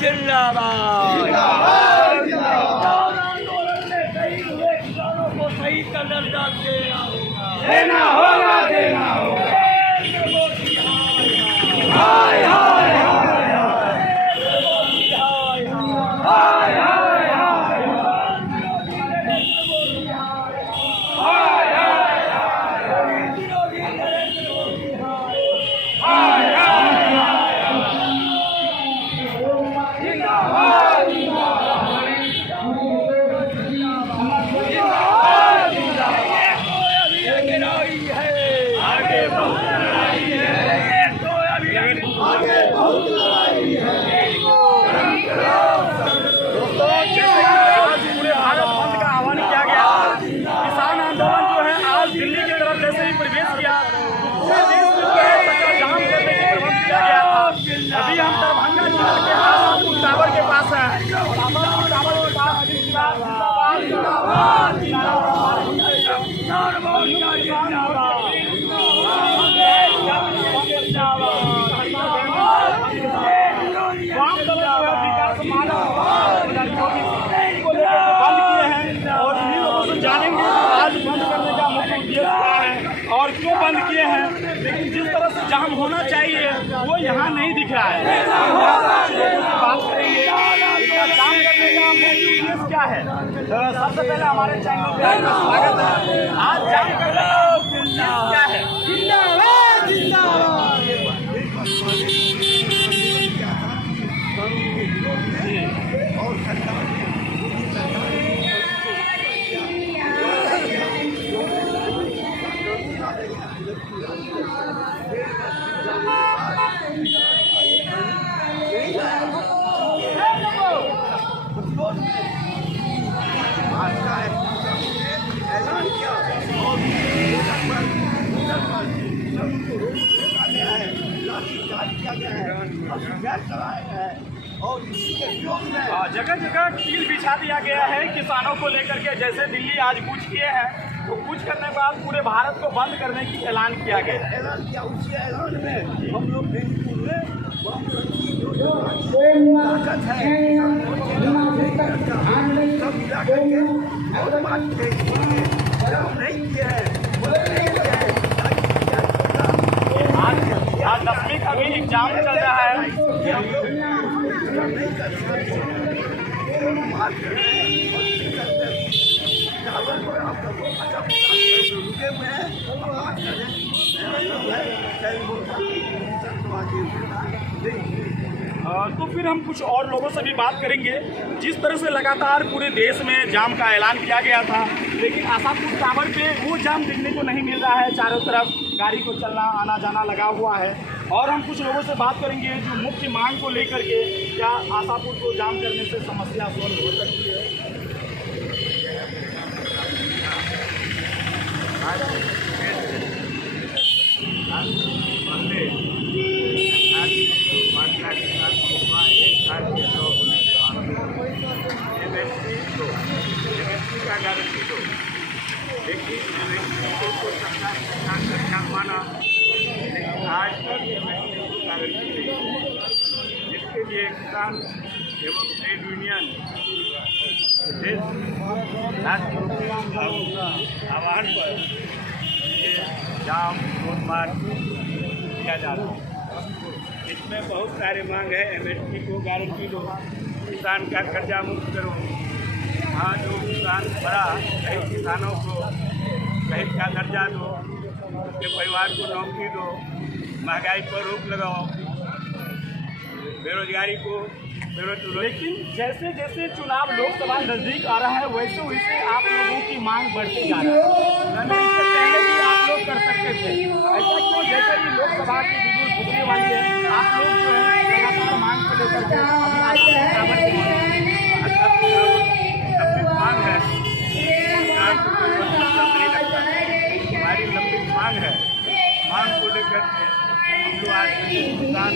जिंदाबाद। जिंदाबाद जिंदाबाद। आंदोलन में शहीद हुए किसानों को शहीद का दर्जा देना होगा देना होगा। हाय हाय हाय हाय हाय अभी हम दरभंगा जिला के आसापुर टावर के पास हैं। और इन्हीं लोगों से जानेंगे आज बंद करने का मुख्य उद्देश्य क्या है और क्यों बंद किए हैं। लेकिन जिस तरह से जाम होना चाहिए वो यहाँ नहीं दिख रहा है। बात करेंगे जाम करने का मुख्य उद्देश्य क्या है। सबसे पहले हमारे चैनल पे आपका स्वागत है। आज जाम करने का मुख्य उद्देश्य क्या है। जिंदाबाद जिंदाबाद। जगह जगह कील बिछा दिया गया है किसानों को लेकर के। जैसे दिल्ली आज कूच किए हैं तो कूच करने के बाद पूरे भारत को बंद करने की ऐलान किया गया। उसी ऐलान में हम लोग ताकत है सब मिला करके और बात नहीं किए हैं। आज 10वीं का भी एग्जाम चल रहा है। तो फिर हम कुछ और लोगों से भी बात करेंगे। जिस तरह से लगातार पूरे देश में जाम का ऐलान किया गया था, लेकिन आसापुर टावर पे वो जाम देखने को नहीं मिल रहा है। चारों तरफ गाड़ी को चलना आना जाना लगा हुआ है। और हम कुछ लोगों से बात करेंगे जो मुख्य मांग को लेकर के क्या आसापुर को जाम करने से समस्या सॉल्व हो सकती है। आज तक जिसके लिए किसान एवं ट्रेड यूनियन आह्वान पर ये जाम रोड मार्च किया जा रहा है। इसमें बहुत सारे मांग है। MSP को गारंटी दो, किसान का कर्जा मुक्त करो, हाँ जो किसान बड़ा कई किसानों को शहीद का दर्जा दो, उसके परिवार को नौकरी दो, महंगाई पर रोक लगाओ, बेरोजगारी को लेकिन जैसे जैसे चुनाव लोकसभा नजदीक आ रहा है वैसे वैसे आप लोगों की मांग बढ़ती जा रही है। इससे पहले भी आप लोग कर सकते थे, ऐसा क्यों? जैसे कि लोकसभा की बिल्कुल फुकने वाली है, आप लोग जो है लगातार मांग को लेकर के मांग है, हमारी लंबी मांग है। मांग को लेकर के हम लोग आज किसान